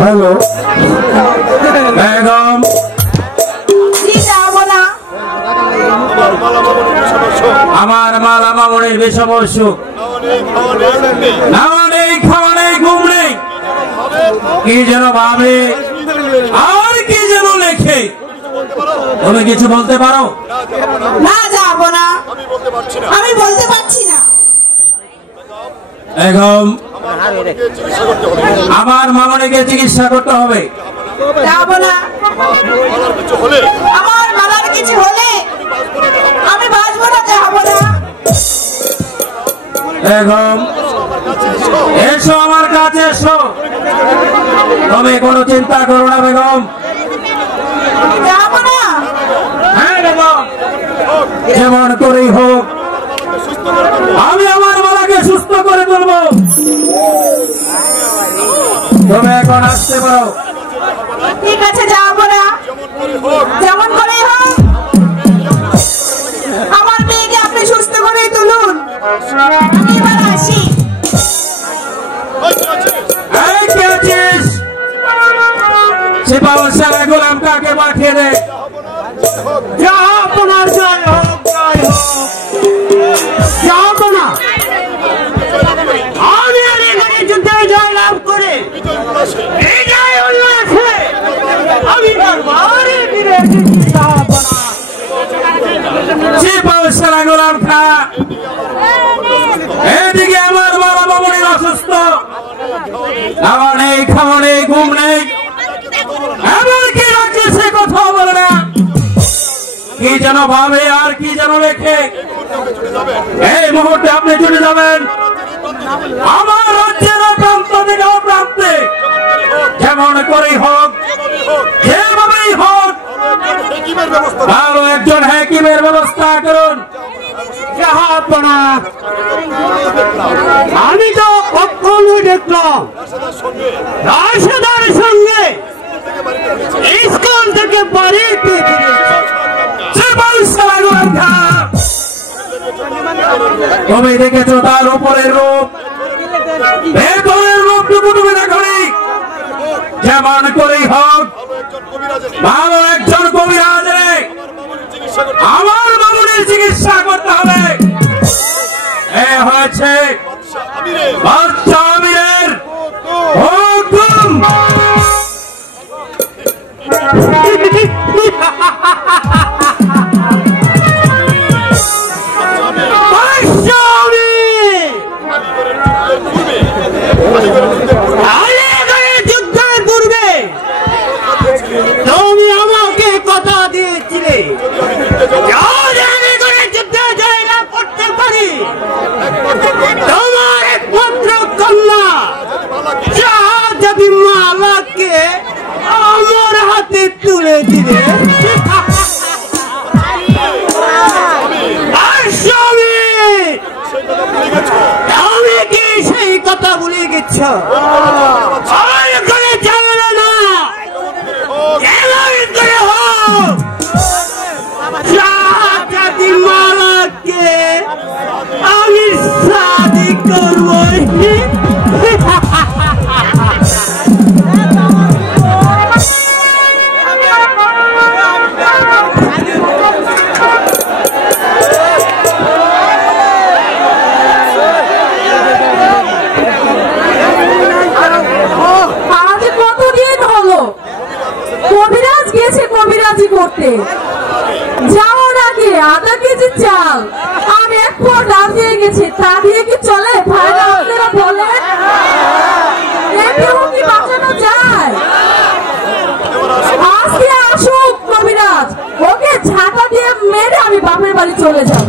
Hello Begum আমার মালা মামনির বিষম অসুখ নামা নেই খাওয়া নেই ঘুম নেই কি যেন ভাবে আর কি যেন লেখে তুমি কিছু বলতে পারো? না যাবো না, আমি বলতে পারছি না। বেগম আমার মামনিকে চিকিৎসা করতে হবে। যাবো না, আমার মালার কিছু হলে আমি বাঁচবো না, যাবো না। বেগম এসো আমার কাছে এসো, তুমি কোনো চিন্তা করো না বেগম। যাবো না। হ্যাঁ বেগম, যেমন করেই হোক আমি আমার মালাকে সুস্থ করে তুলবো। তুমি এখন আসতে পারো। ঠিক আছে, যাবো না, যেমন করেই হোক আমার মেয়েকে আপনি সুস্থ করে তুলুন। আমি এবার আসি। গোলাম কাকে পাঠিয়ে দে। আপনার জয় হোক, জয় হোক। যাবো না, আমি এখানে যুদ্ধে জয় লাভ করে বিজয় উল্লাসে আমি দরবারে ফিরে এসেছি। যাবো না। গোলাম খা, এদিকে আমার বাবা মামনি অসুস্থ, খাওয়া নেই খাওয়া নেই ঘুম নেই, এমনকি রাখছে সে কোথাও বলে না, কি যেন ভাবে আর কি যেন লেখে। এই মুহূর্তে আপনি চলে যাবেন আমার রাজ্যের প্রান্ত থেকে প্রান্তে, যেমন করেই হোক যেভাবেই হোক ভালো একজন হাকিমের ব্যবস্থা করুন। আমি তো কখনোই দেখলাম রাশেদার সঙ্গে স্কুল থেকে বাড়িতে তুমি দেখেছো তার উপরের রূপ, ভেতরের রূপটুকু তুমি দেখনি। যেমন করেই হোক ভালো একজন কবিরাজ আমার মামুনির চিকিৎসা করতে হবে। এ হয়েছে বাদশা আমিরের হুকুম। যুদ্ধের পূর্বে তুমি আমাকে কথা দিয়েছিলে যুদ্ধে জয় লাভ করতে পারি তোমার একমাত্র কন্যা যদি মালাকে আমার হাতে তুলে দিলে আমি কি সেই কথা ভুলে গেছ? জানো না যদি মালাকে আমি শাদি করবো। কবিরাজি করতে যাওয়ার আগে আধা কেজি চাল আমি এক পর দাম দিয়ে গেছি, তা দিয়ে কি চলে? ভাইরা আপনারা বলেন, কি বাঁচানো যায়? আজকে আসুক কবিরাজ, ওকে ঝাঁটা দিয়ে মেরে আমি বাপের বাড়ি চলে যাব।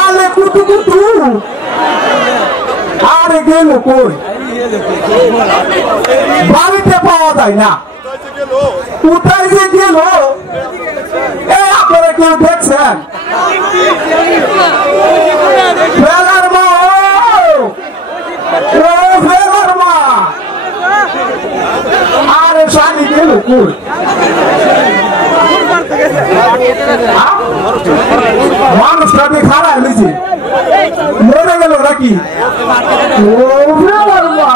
আলে কুটু কুটু আরে গেল কই বাড়িতে পাওয়া যায় না কোথায় যে গেল আপনারা কেউ দেখছেন ফেলার মা ও ফেলার মা আরে শালি গেল কই মানুষটা আমি খারাপ হয়েছি মরে গেল নাকি ও ফেলার মা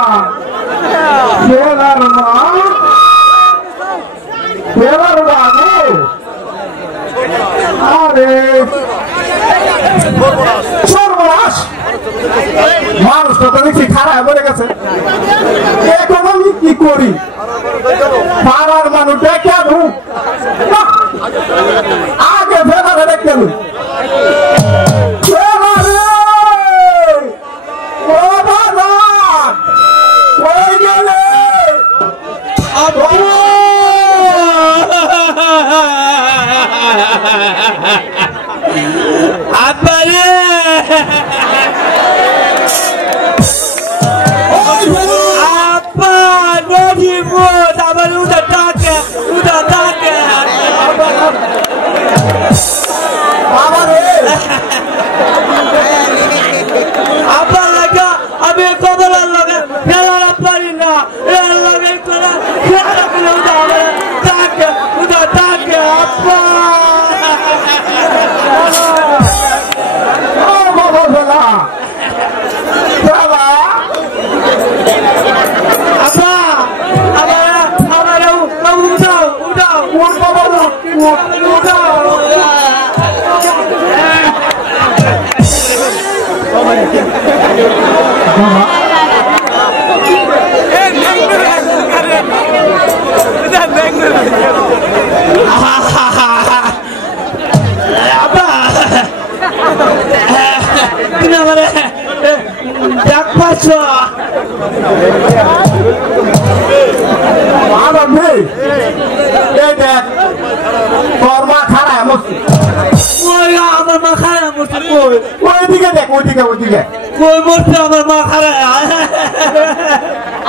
ফেলার মা ফেলার মা আরে সর্বনাশ মানুষটা তো দেখছি খারাপ মরে গেছে এখন আমি কি করি পাড়ার মানুষ দেখে আনু আগে ফেলারে দেখে আনু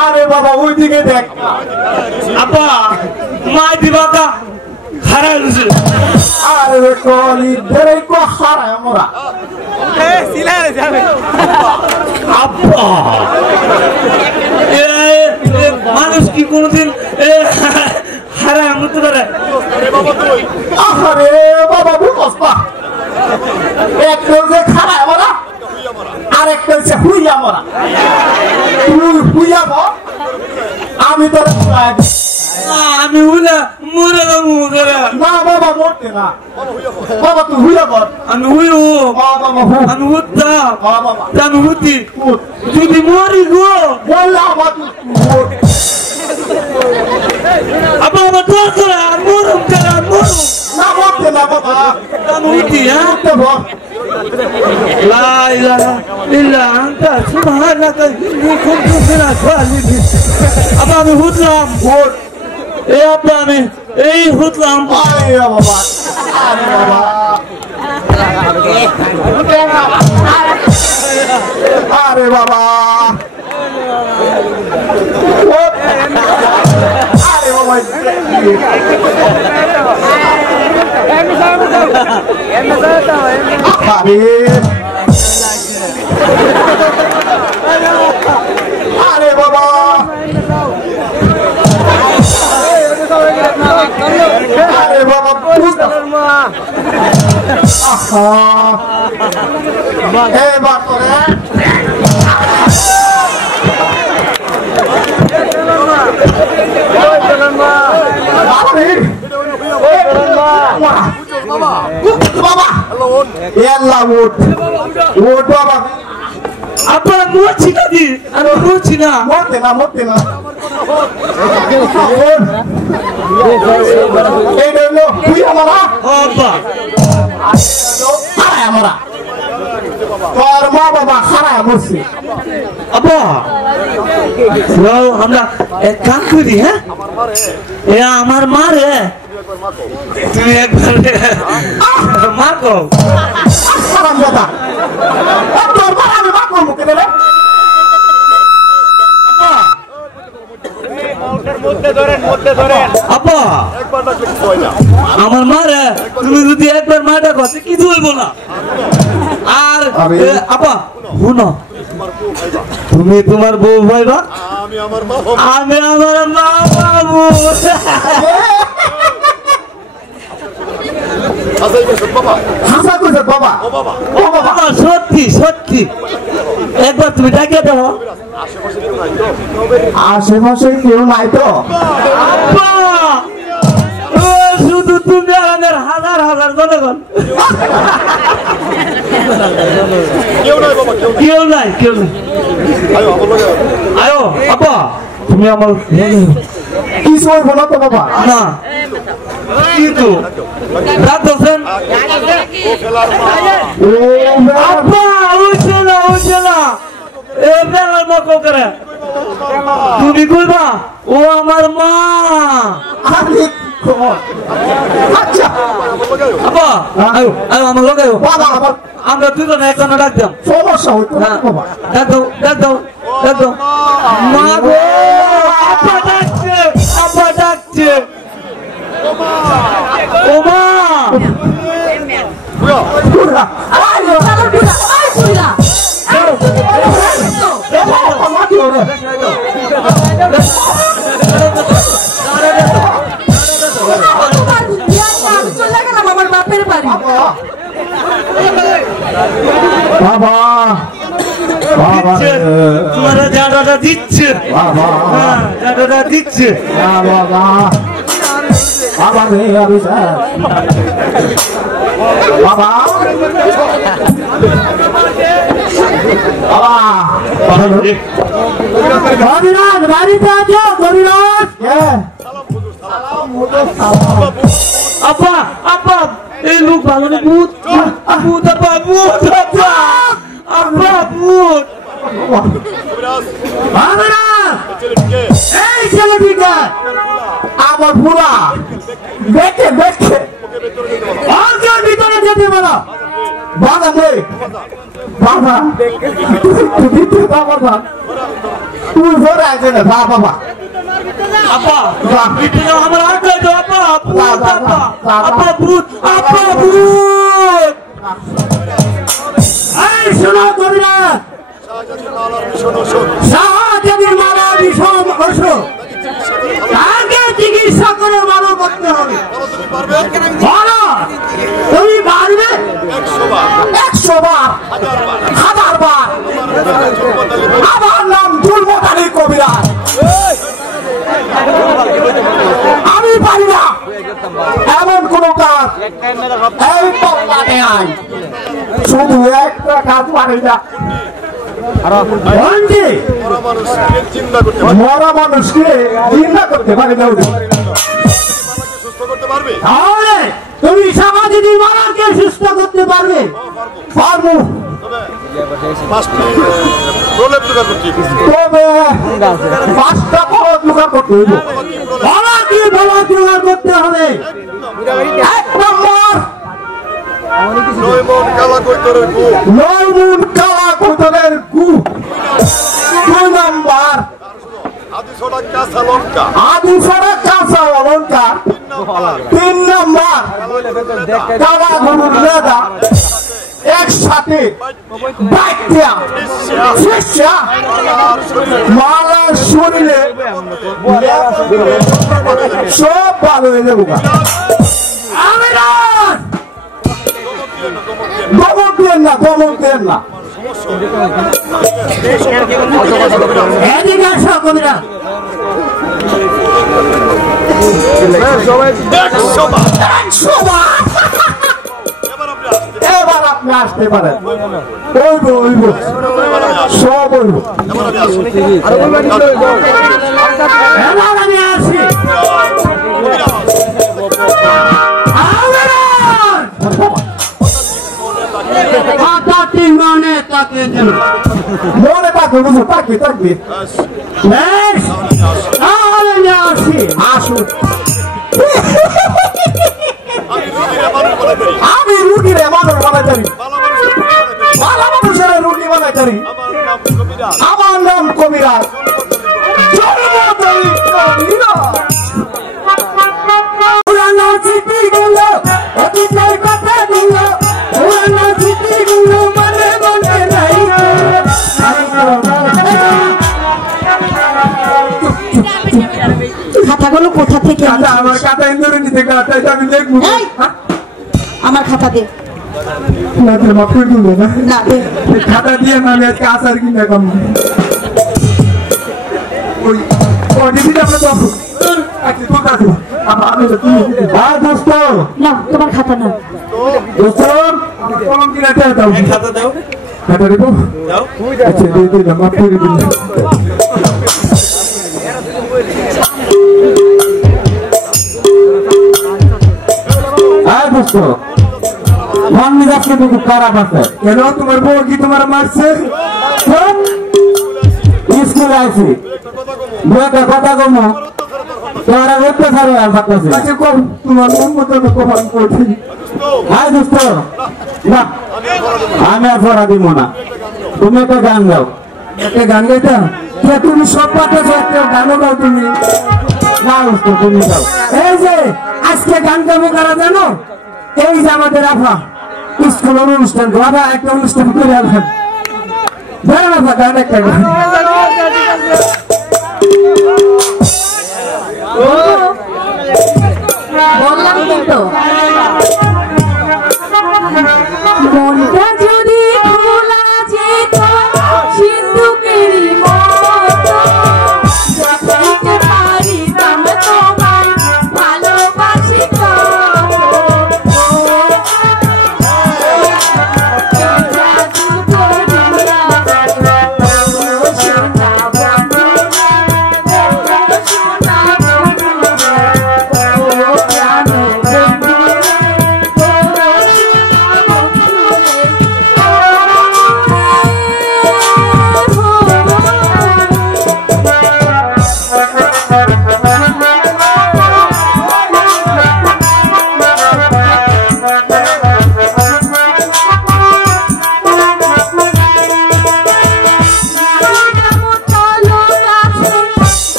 আরে বাবা ওই দিকে দেখ আপা মা দিবাকা হারাই গেছে আরে কলি ধরে কো হারায় মোরা সিলারে যাবে আপা মানুষ কি কোনদিন হারায় মরতে পারে আরে বাবা বুঝবা এক যে খারায় মোরা আরেকটা হচ্ছে হুইয়া মরা তুই হুইয়া মর আমি তোর আমি হুইলা মরে না বাবা মরতে না বাবা তুই হুইয়া মর আমি হুইও আমি হুত্তা আমি হুতি যদি মরি গো বললা আমার আবার আমার তোর করে আর মরুম না মরতে না বাবা আমি হুতি হ্যাঁ لا إله إلا أنت سبحانك إني كنت من الظالمين أبامي هدلام هود إيه أبامي إيه هدلام يا بابا أري بابا अरे बाबा अरे बाबा बात तो apa mochi tadi anu mochi na mote na dulu puya mara apa khara mara और माँ बाबा खरा है मुझसे अब्बा वो हमरा एक काम करी है ये हमार मार है तुम एक बार मार को खराब जाता अब तो मार में मार को আপা আমার মারে তুমি যদি একবার মা ডাকো কিছু হইব না। আর আপা শুনো, তুমি তোমার বউ ভাইবা, আমি আমার মা বাবু। সত্যি সত্যি একবার তুমি ডাকিয়ে দাও। আশেপাশে কেউ নাই তো? শুধু তুমি আমাদের হাজার হাজার জনগণ। কেউ নাই কেউ নাই। আয়ো আপা তুমি আমার কিছু হইব না তো বাবা? না কিন্তু রাত দোষেন আপা উঠছে না উঠছে না এ বেলার মতো করে তুমি কইবা ও আমার মা। আচ্ছা আপা আয়ো আয়ো আমার লোক আয়ো। বাবা আমার আমরা দুজনে একজনে ডাক দাম। সমস্যা হইতো না বাবা। ডাক দাও ডাক দাও ডাক দাও। মা গো আপা ডাকছে আপা ডাকছে। ও মা পুরা আয় চালার বুড়া আয় বুড়া আমার কি হলো? আমি চলে গেলাম আমার বাপের বাড়ি। বাবা বাবা তোমার জানাটা দিচ্ছে বাবা জানাটা দিচ্ছে। বাবা বাবা রে আমি স্যার বাবা কবিরাজ বাড়িতে আছো কবিরাজ? আপা আপা এই লোক ভালো না ভূত ভূত আপা ভূত আপা আপা ভূত। এই ছেলেটিকে আমার পুরা দেখে দেখে অর্জের ভিতরে যেতে বলো। বাবা রে বাবা বাবা তুই ঘরে আছে না বাবা আপা ভিতরে আমার আগে তো আপা ভূত আপা আপা ভূত আপা ভূত। এই শোনো কবিরাজ, শাহজাদির মালা ভীষণ অসুখ, তাকে চিকিৎসা করে ভালো করতে হবে। বলো তুমি পারবে? 100 বার 1000 বার। আমার নাম জুলমত আলী কবিরাজ। আমি পারি না এমন কোন কাজ এই বাংলাতে নাই। শুধু একটা কাজ পারি না, মরা মানুষকে চিন্তা করতে পারি না। তাহলে তুমি সামাজিক মারাকে সুস্থ করতে পারবে? পারবো, তবে 5টা বড় জোগাড় করতে হবে। বড় জোগাড় করতে হবে। 1 নম্বর 9 মণ কালা কৈতরের গু। 2 নম্বর আদি ছড়া কাঁচা অলঙ্কার। 3 নম্বর কালা গরুর লেদা একসাথে বাইটিয়া শিষ্যা মালার শরীরে সব ভালো হয়ে যাবো। দমক দেন না, দমক দেন না। এদিকে আসো কবিরাজ। এবার আপনি আসতে পারেন। ওইব সব ওইব। এবার আমি আসি। মনে থাকবে, থাকবে থাকবে। বেশ তাহলে আসি। আসুন। আমি রুটির মানুষ বানাইতারি, ভালো মানুষের রুটি বানাইতারি। আমার নাম কবিরাজ। খাতাগুলো কোথা থেকে আচ্ছা আমার খাতা ইন্দুরে নিতে খাতাই আমি দেখবো এই, আমার খাতা দে না তোর মাফ করে দিবে না না দে খাতা দিয়ে আমি আজকে আচার কিনে কম ওই দিদি আমরা যাবো আচ্ছা তো কাটু আমি তো তুমি আর দোস্ত না তোমার খাতা না দোস্ত আমার কলম কিনে দাও খাতা দাও খাতা দেবো দাও আচ্ছা দিয়ে দিলাম মাফ করে দিলাম আর দোস্ত মন মেজাজ কিন্তু খুব খারাপ আছে কেন তোমার বউ কি তোমার মারছে স্কুলে আছি বউটা কথা কমো তোরা দেখতে সারো আর ভাবতেছি আচ্ছা কম তোমার মন মতো কখন করছি আর দোস্ত না আমি আর পড়া দিব না তুমি একটা গান গাও একটা গান গাইতা তুমি সব পাঠা গানও গাও তুমি না দোস্ত তুমি গাও এই যে আজকে গান গাবো কারা জানো এই যে আমাদের আফা স্কুলের অনুষ্ঠান আফা একটা অনুষ্ঠান করে আফা ধরেন আফা গান একটা গান বললাম কিন্তু মনটা যদি খোলা যেত সিন্ধুকেরই মতো দেখাইতে পারিতাম তোমায় ভালোবাসি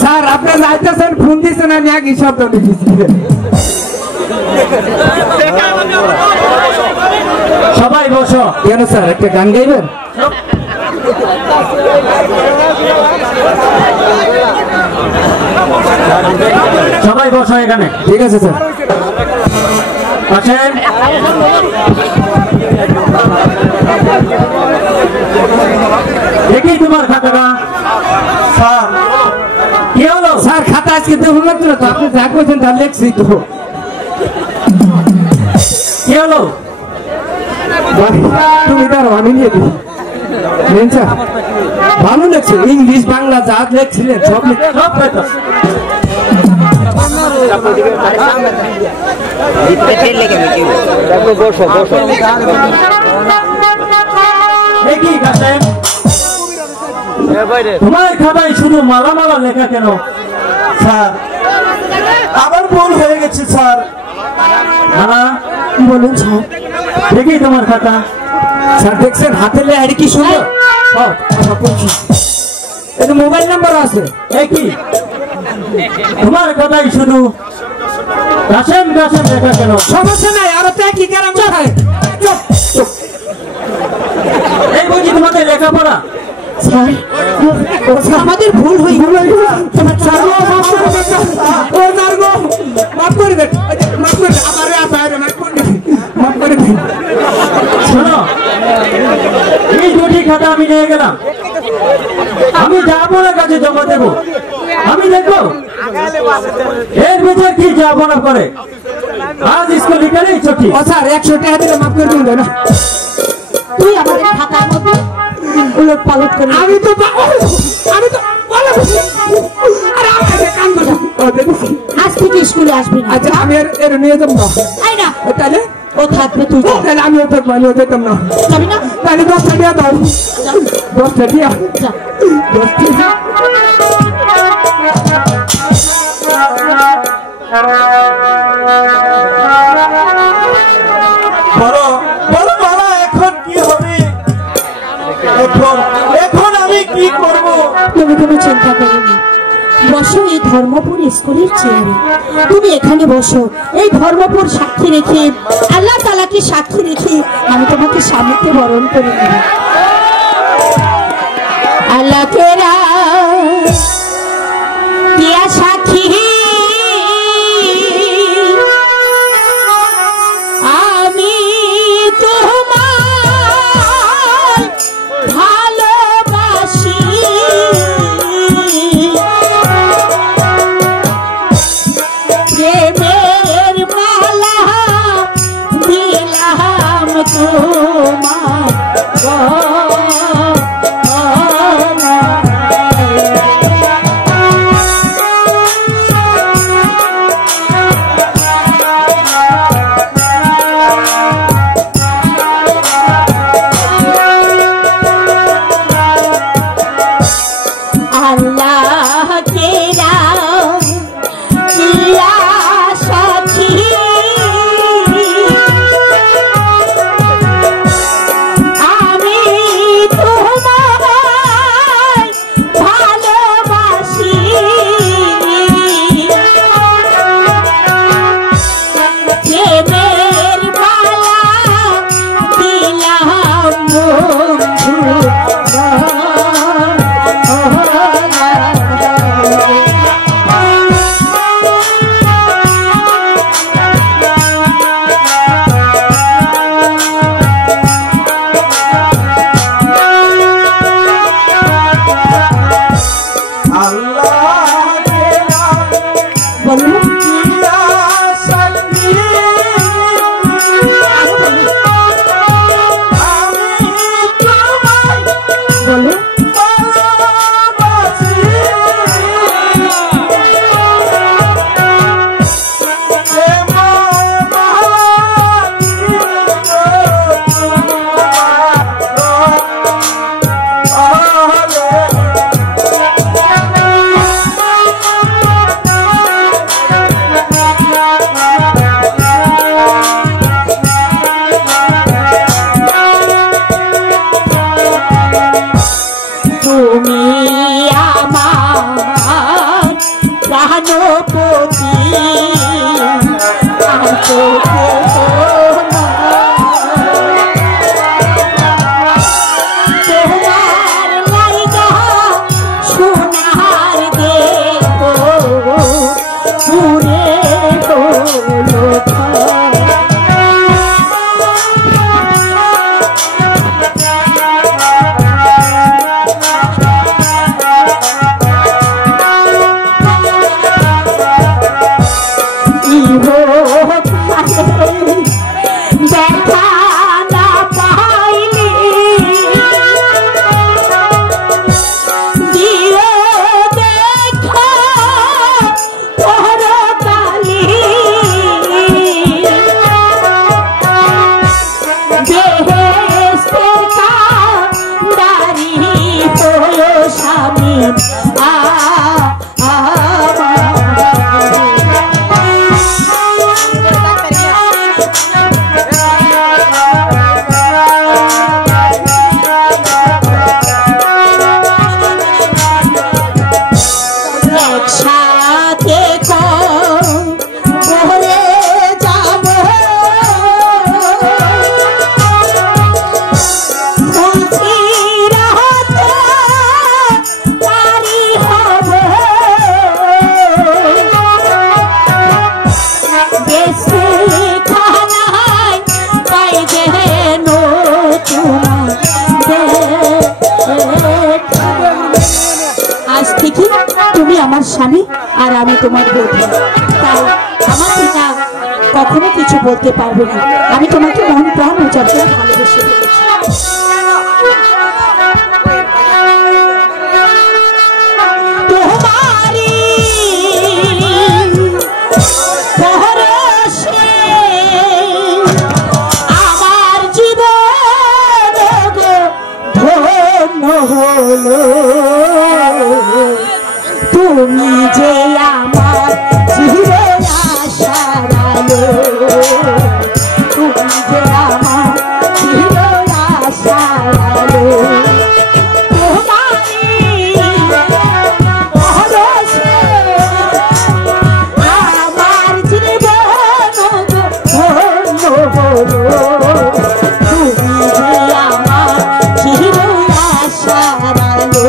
স্যার আপনার যাইতেছেন ফোন দিচ্ছেন আমি এক শব্দ লিখেছি সবাই বসো কেন স্যার একটা গান গাইবেন সবাই বসো এখানে ঠিক আছে স্যার আসেন দেখি তোমার খাতাটা স্যার কি হলো স্যার খাতা আজকে দেবো না তো আপনি যা করছেন তা লেখছি তো কি হলো তুমি দাঁড়ো আমি নিয়ে দিই ভালো লেখছে ইংলিশ বাংলা যা লেখছিলেন সব সব তোমার খাতায় শুধু মালা মালা লেখা কেন স্যার আবার ভুল হয়ে গেছে স্যার না বলুন স্যার দেখি তোমার খাতা স্যার দেখছেন হাতে লেখা কি সুন্দর এটা মোবাইল নাম্বার আছে কি তোমার কথাই শুধু কাশেম কাশেম লেখা কেন সমস্যা নাই আরো তো কি কারণ এই বুঝি তোমাদের লেখাপড়া আমাদের ভুল হয়ে গেল শোনো এই দুটি খাতা আমি নিয়ে গেলাম আমি যাবো না কাছে জমা দেবো আমি দেখবো এর বিচার কি যা মনে করে আজ স্কুল লিখালেই ছুটি। ও স্যার 100 টাকা দিলে মাফ করে দিন না। তুই আমাদের খাতার মধ্যে উলট পালট করে আমি তো আরে আমাকে কান বসা ও দেখছি। আজ থেকে স্কুলে আসবি না। আচ্ছা আমি এর নিয়ে যাব না। তাই না? তাহলে ও থাকবে, তুই যা। তাহলে আমি ওদের মানে যেতাম না। যাবি না? তাহলে 10 টাকা দাও। 10 টাকা যা। 10 টাকা। বলো বলো বাবা, এখন কি হবে? এখন আমি কি করব? তুমি কোনো চিন্তা করো না, বসো এই ধর্মপুর স্কুলের চেয়ারে। তুমি এখানে বসো, এই ধর্মপুর সাক্ষী রেখে, আল্লাহ তাআলাকে সাক্ষী রেখে আমি তোমাকে স্বামীকে বরণ করে নেব। আল্লাহ তেরা দিয়া সাক্ষী আমি তোমার ভালোবাসি, প্রেমের মালা দিলাম তোমার আল্লাহ কেরা দিয়া সাক্ষী স্বামী আর আমি তোমার বধূ। তাই আমার পিতা কখনো কিছু বলতে পারবে না। আমি তোমাকে মন প্রাণ উজাড় করে ভালোবেসে ফেলেছি। তুমি যে আমার চির আশার আলো, তুমি যে আমার চির আশার আলো, তোমারই ভরসে আমার জীবন ধন্য হলো। তুমি যে আমার চির আশার আলো,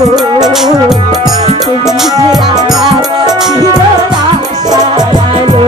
তুমি যে আমার চির আশার আলো।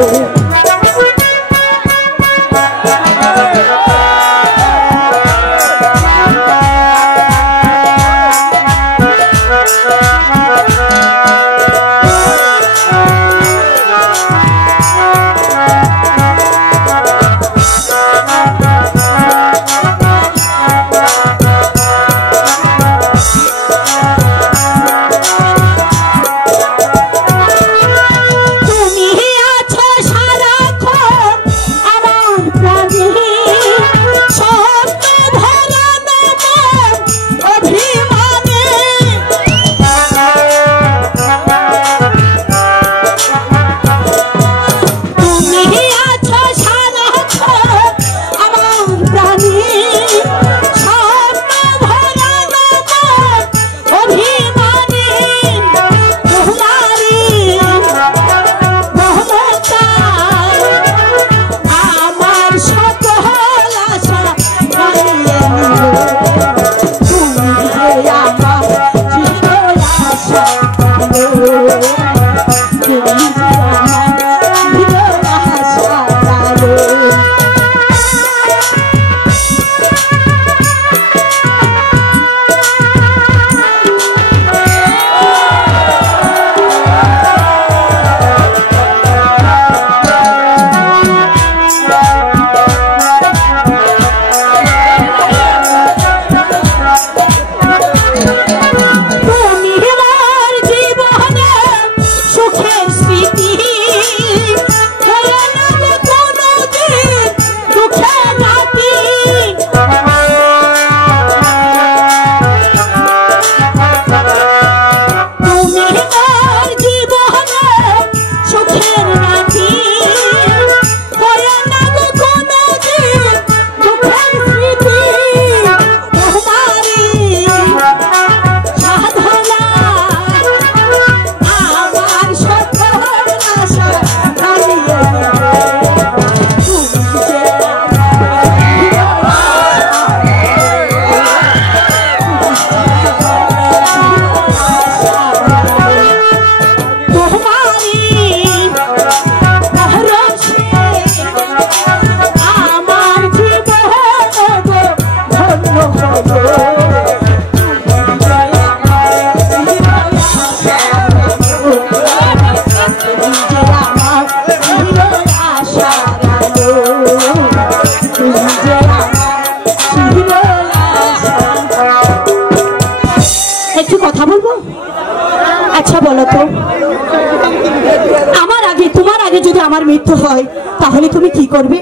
মৃত্যু হয় তাহলে তুমি কি করবে?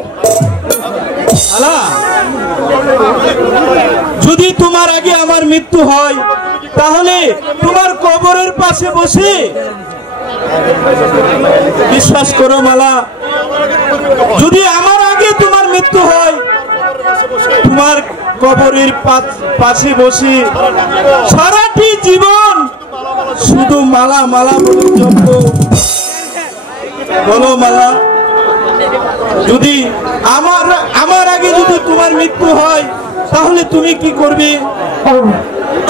যদি তোমার আগে আমার মৃত্যু হয় তাহলে তোমার কবরের পাশে বসে, বিশ্বাস করো মালা, যদি আমার আগে তোমার মৃত্যু হয় তোমার কবরের পাশে বসে সারাটি জীবন শুধু মালা মালা বলে জপব। বলো মালা, যদি আমার আগে যদি তোমার মৃত্যু হয় তাহলে তুমি কি করবে?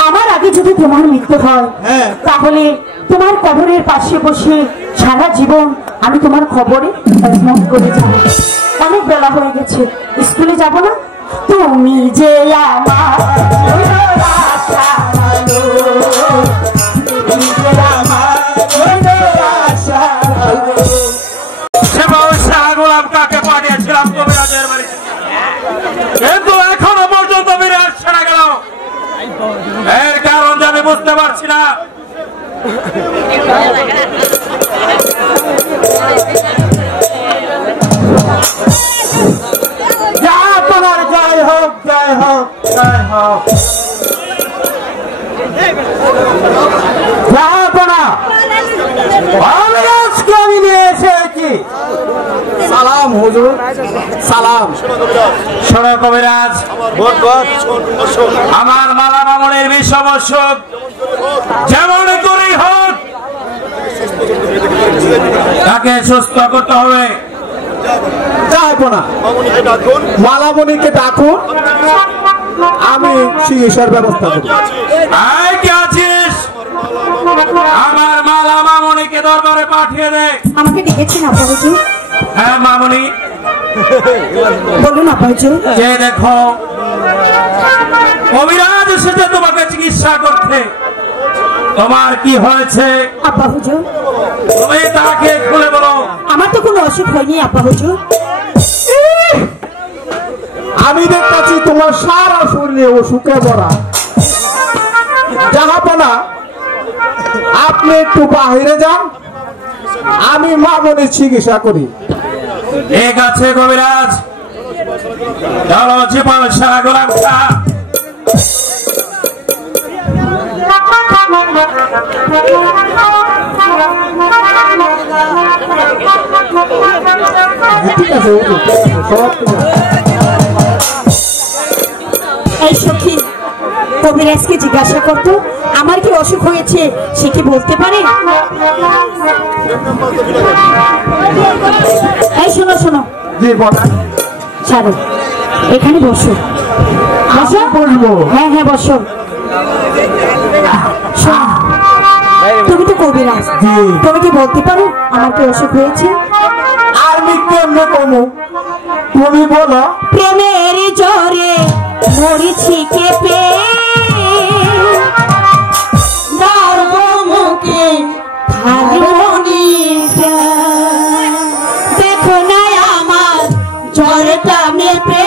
আমার আগে যদি তোমার মৃত্যু হয় তাহলে তোমার কবরের পাশে বসে সারা জীবন আমি তোমার খবরে করে যাব। অনেক বেলা হয়ে গেছে, স্কুলে যাব না? তুমি যে আমার আশা, তুমি যে আমার কিন্তু এখনো পর্যন্ত ফিরে আসছে না কেন? এর কারণ যে আমি বুঝতে পারছি না। আপনার জয় হোক, জয় হোক, জয় হোক। আমি নিয়ে এসেছি সালাম হুজুর, সালাম। শোনো কবিরাজ, আমার মালা মামনের বিষমস্যক যেমন করেই হোক তাকে সুস্থ করতে হবে। যাবো না, মালামণিকে ডাকুন, আমি চিকিৎসার ব্যবস্থা করি। কে আছিস? আমার মালা মামনিকে দরবারে পাঠিয়ে দে। আমাকে ডেকেছেন আপা হুজুর? হ্যাঁ মামনি, বলুন আপা হুজুর। যে দেখো কবিরাজ এসেছে তোমাকে চিকিৎসা করতে, তোমার কি হয়েছে আপা হুজুর? তুমি তাকে খুলে বলো। আমার তো কোনো অসুখ হয়নি আপা হুজুর। আমি দেখতেছি তোমার সারা শরীরে অসুখে ভরা। জাহাপনা, আপনি একটু বাহিরে যান, আমি মামনির চিকিৎসা করি। ঠিক আছে কবিরাজ, চলো জীবন সারা গোলাম খা। ঠিক আছে, সব ঠিক আছে। এই সখী, কবিরাজকে জিজ্ঞাসা করতো আমার কি অসুখ হয়েছে, সে কি বলতে পারে? এই শোনো শোনো, জি বলেন। ছাড়ো, এখানে বসো। বসো, বলবো। হ্যাঁ হ্যাঁ বসো। শোনো, তুমি তো কবিরাজ, তুমি কি বলতে পারো আমার কি অসুখ হয়েছে? আমি কেমনে কমু, তুমি বলো। প্রেমের জোরে মরিছি কেঁপে, মুখে দেখো না আমার জ্বরটা মেপে,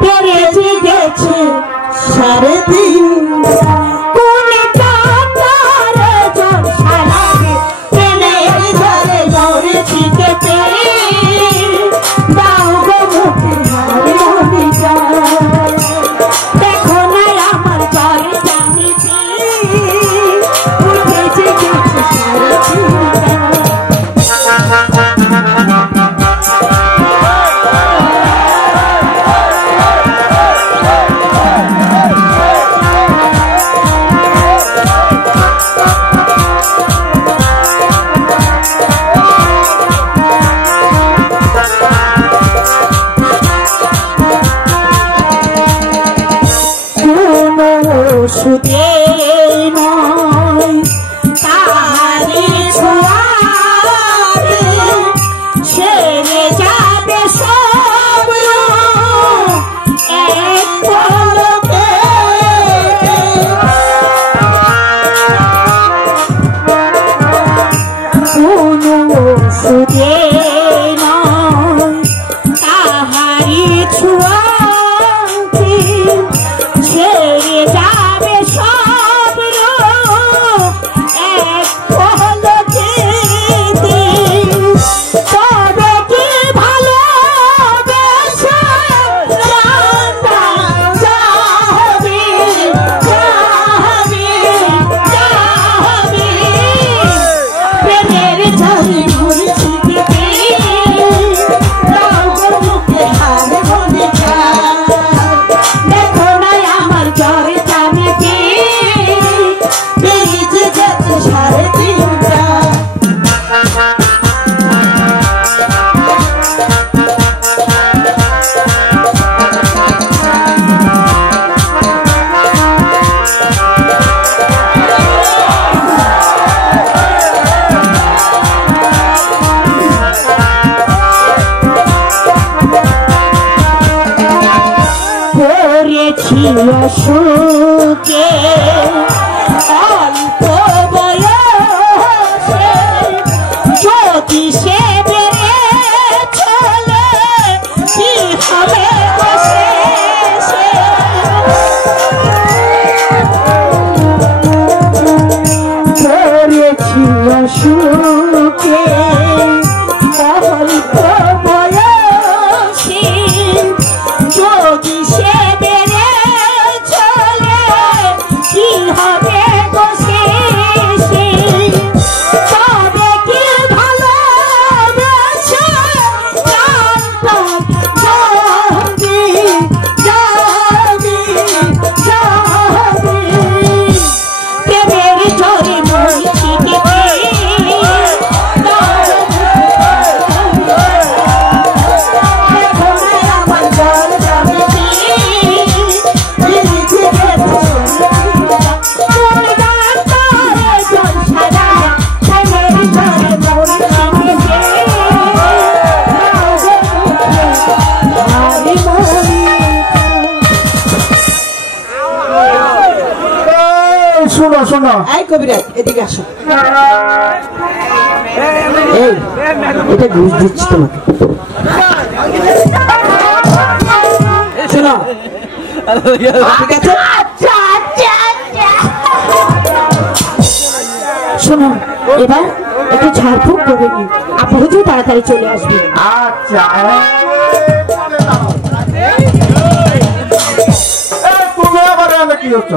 বেড়েছি গেছে সাড়ে দিন। সুখে অল্প বয়সে যদি সে বেড়ে চলে হবে বসে ধরেছি অসুখে অল্প বয়সে যদি সে বেড়ে চলে কি হবে বসে তবে কি ভালোবাসা যাবে যাবে যাবে প্রেমের জোরে বলছি শোনো শোনো, এই কবিরাজ এদিকে আসো। এই এটা ঘুষ দিচ্ছি তোমাকে, শোনো ঠিক আছে? শোনো এবার একটু ঝাড়ফুঁক করে নি, আপনি হুজুর তাড়াতাড়ি চলে আসবে। আচ্ছা তুমি আবার এখানে কি হচ্ছ?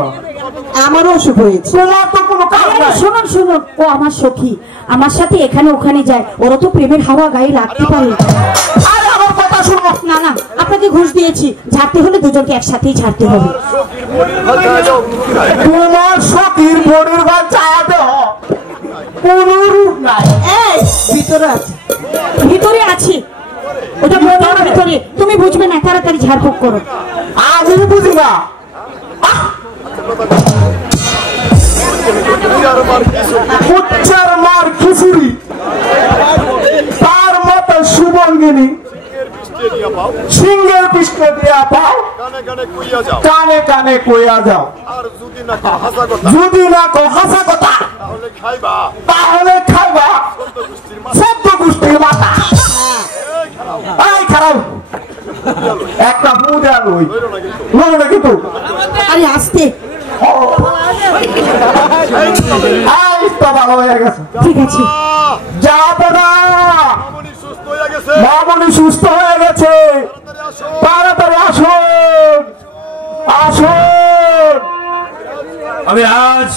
আমারও অসুখ হয়েছে। তোমার তো কোনো কাজ নাই। শুনুন শুনুন, ও আমার সখী, আমার সাথে এখানে ওখানে যায়, ওরা তো প্রেমের হাওয়া গায়ে লাগতে পারে। আরে আমার কথা শোনো। না না, আপনাকে ঘুষ দিয়েছি, ঝাড়তে হলে দুজনকে একসাথেই ঝাড়তে হবে। তোমার সখীর বড়ির ঘর চায়াতে কোন রূপ নাই। এই ভিতরে আছে, ভিতরে আছে, ওটা বড়ির ভিতরে, তুমি বুঝবে না, তাড়াতাড়ি ঝাড়ফুঁক করো। আমি বুঝি না। উচ্চার মার খিচুড়ি তার মতো সুবঙ্গিনী সিংহের পৃষ্ঠে দিয়া পাও, কানে কানে কইয়া যাও, যদি না কো হাসা কথা তাহলে খাইবা 14 গোষ্ঠীর মাথা। এই খারাপ একটা বুঝে আলোই না কিন্তু। আরে আসতে, ভালো হয়ে গেছে, ঠিক আছে যাবো না। মামনি সুস্থ হয়ে গেছে, তাড়াতাড়ি আসুন আসুন। আমি আজ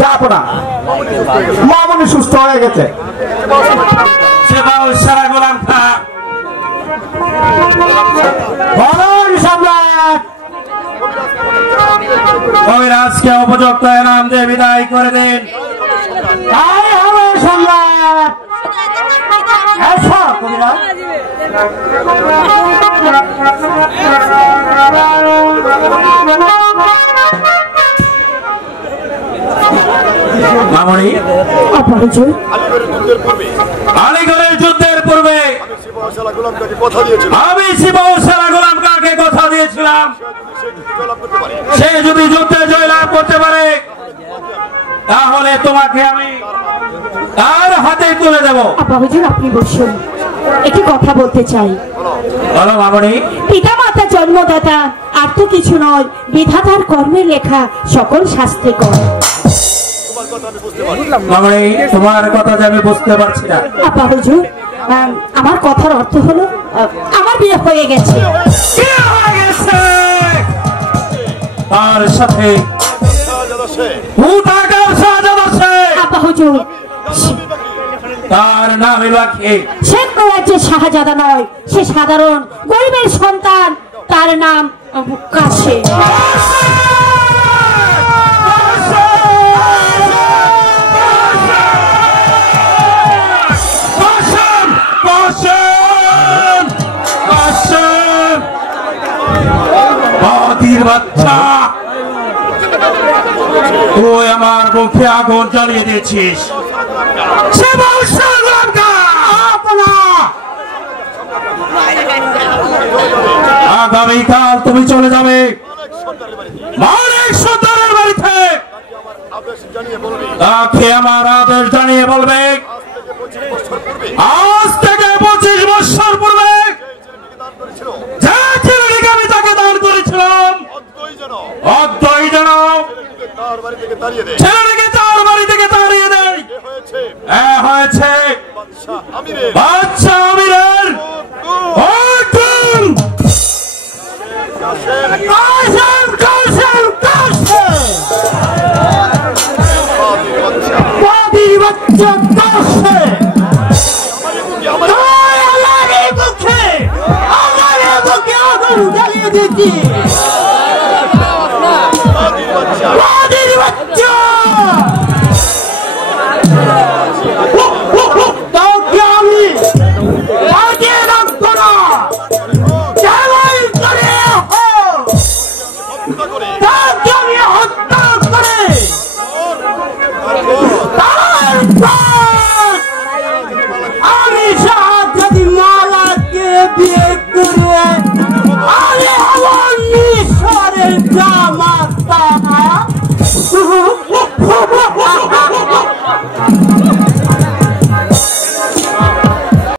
যাবো না, মামনি সুস্থ হয়ে গেছে। সেবাও সারা গোলাম খা সম্রাট কবিরাজকে উপযুক্ত এনাম দিয়ে বিদায় করে দিন। তাই হবে সম্রাট। এসো কবিরাজ। মামনি, অপরাজয় আলিগড়ের যুদ্ধের পূর্বে আমি শিবাও সারা গোলাম কাকে কথা দিয়েছিলাম, সে যদি যুদ্ধে জয়লাভ করতে পারে তাহলে তোমাকে আমি তার হাতে তুলে দেব। আপা হুজুর আপনি বসুন, একটি কথা বলতে চাই। বলো মামনি। পিতা মাতা জন্মদাতা আর তো কিছু নয়, বিধাতার কর্মের লেখা সকল শাস্ত্রে কর। মামনি, তোমার কথা যে আমি বুঝতে পারছি না। আপা হুজুর আমার কথার অর্থ হলো আমার বিয়ে হয়ে গেছে। তার সাথে আপা হুজুর তার নাম ইলাকি। সে রাজ্যের শাহজাদা নয়, সে সাধারণ গরিবের সন্তান, তার নাম কাশেম। বাচ্চা, তুই আমার মুখে আগুন জ্বালিয়ে দিয়েছিস। আগামীকাল তুমি চলে যাবে মালিক সর্দারের বাড়িতে, তাকে আমার আদেশ জানিয়ে বলবে আজ থেকে 25 বছর পূর্বে যে ছেলেটিকে আমি তাকে দান করেছিলাম অদ্বৈ যেন ছেলেটিকে তার বাড়ি থেকে তাড়িয়ে দেয়। হয়েছে বাদশা আমিরের হুকুম। কাসেম কাসেম কাসেম বাদির বাচ্চা কাসেম তুই আমারই মুখে আগুন জ্বালিয়ে দিয়েছি। বাদির বাচ্চা